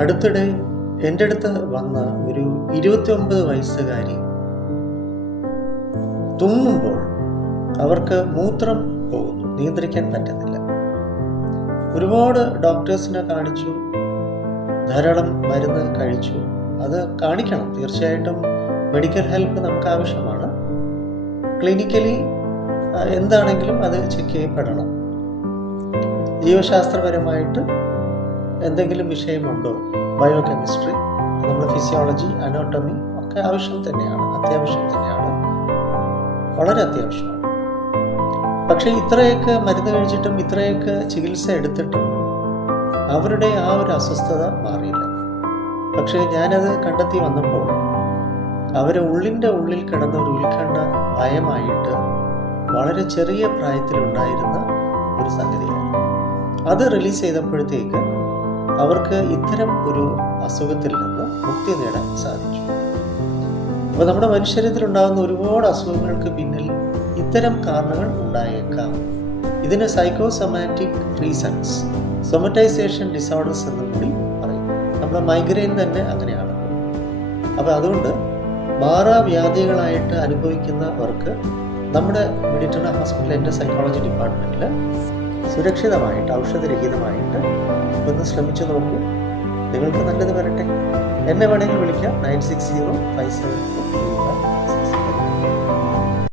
അടുത്തിടെ എൻ്റെ അടുത്ത് വന്ന ഒരു 29 വയസ്സുകാരി തുമ്മുമ്പോൾ അവർക്ക് മൂത്രം പോകുന്നു, നിയന്ത്രിക്കാൻ പറ്റുന്നില്ല. ഒരുപാട് ഡോക്ടേഴ്സിനെ കാണിച്ചു, ധാരാളം മരുന്ന് കഴിച്ചു. അത് കാണിക്കണം, തീർച്ചയായിട്ടും മെഡിക്കൽ ഹെൽപ്പ് നമുക്ക് ആവശ്യമാണ്. ക്ലിനിക്കലി എന്താണെങ്കിലും അത് ചെക്ക് ചെയ്യപ്പെടണം. ജീവശാസ്ത്രപരമായിട്ട് എന്തെങ്കിലും വിഷയമുണ്ടോ, ബയോ കെമിസ്ട്രി, നമ്മുടെ ഫിസിയോളജി, അനോട്ടമി ഒക്കെ അത്യാവശ്യം തന്നെയാണ്, വളരെ അത്യാവശ്യമാണ്. പക്ഷേ ഇത്രയൊക്കെ മരുന്ന് കഴിച്ചിട്ടും ഇത്രയൊക്കെ ചികിത്സ എടുത്തിട്ടും അവരുടെ ആ ഒരു അസ്വസ്ഥത മാറിയില്ല. പക്ഷേ ഞാനത് കണ്ടെത്തി വന്നപ്പോൾ അവരെ ഉള്ളിൻ്റെ ഉള്ളിൽ കിടന്ന ഒരു ഉത്കണ്ഠ ഭയമായിട്ട് വളരെ ചെറിയ പ്രായത്തിലുണ്ടായിരുന്ന ഒരു സംഗതിയാണ്. അത് റിലീസ് ചെയ്തപ്പോഴത്തേക്ക് അവർക്ക് ഇത്തരം ഒരു അസുഖത്തിൽ നിന്ന് മുക്തി നേടാൻ സാധിച്ചു. അപ്പോൾ നമ്മുടെ മനുഷ്യരിലുണ്ടാകുന്ന ഒരുപാട് അസുഖങ്ങൾക്ക് പിന്നിൽ ഇത്തരം കാരണങ്ങൾ ഉണ്ടായേക്കാം. ഇതിന് സൈക്കോസൊമാറ്റിക് റീസൺസ്, സൊമറ്റൈസേഷൻ ഡിസോർഡേഴ്സ് എന്നും കൂടി പറയും. നമ്മുടെ മൈഗ്രെയിൻ തന്നെ അങ്ങനെയാണ്. അപ്പോൾ അതുകൊണ്ട് മാറാവ്യാധികളായിട്ട് അനുഭവിക്കുന്നവർക്ക് നമ്മുടെ മെഡിറ്ററ ഹോസ്പിറ്റൽ എൻ്റെ സൈക്കോളജി ഡിപ്പാർട്ട്മെൻറ്റിൽ സുരക്ഷിതമായിട്ട് ഔഷധരഹിതമായിട്ട് ഒന്ന് ശ്രമിച്ചു നോക്കൂ. നിങ്ങൾക്ക് നല്ലത് വരട്ടെ. എന്നെ വേണമെങ്കിൽ വിളിക്കാം 96057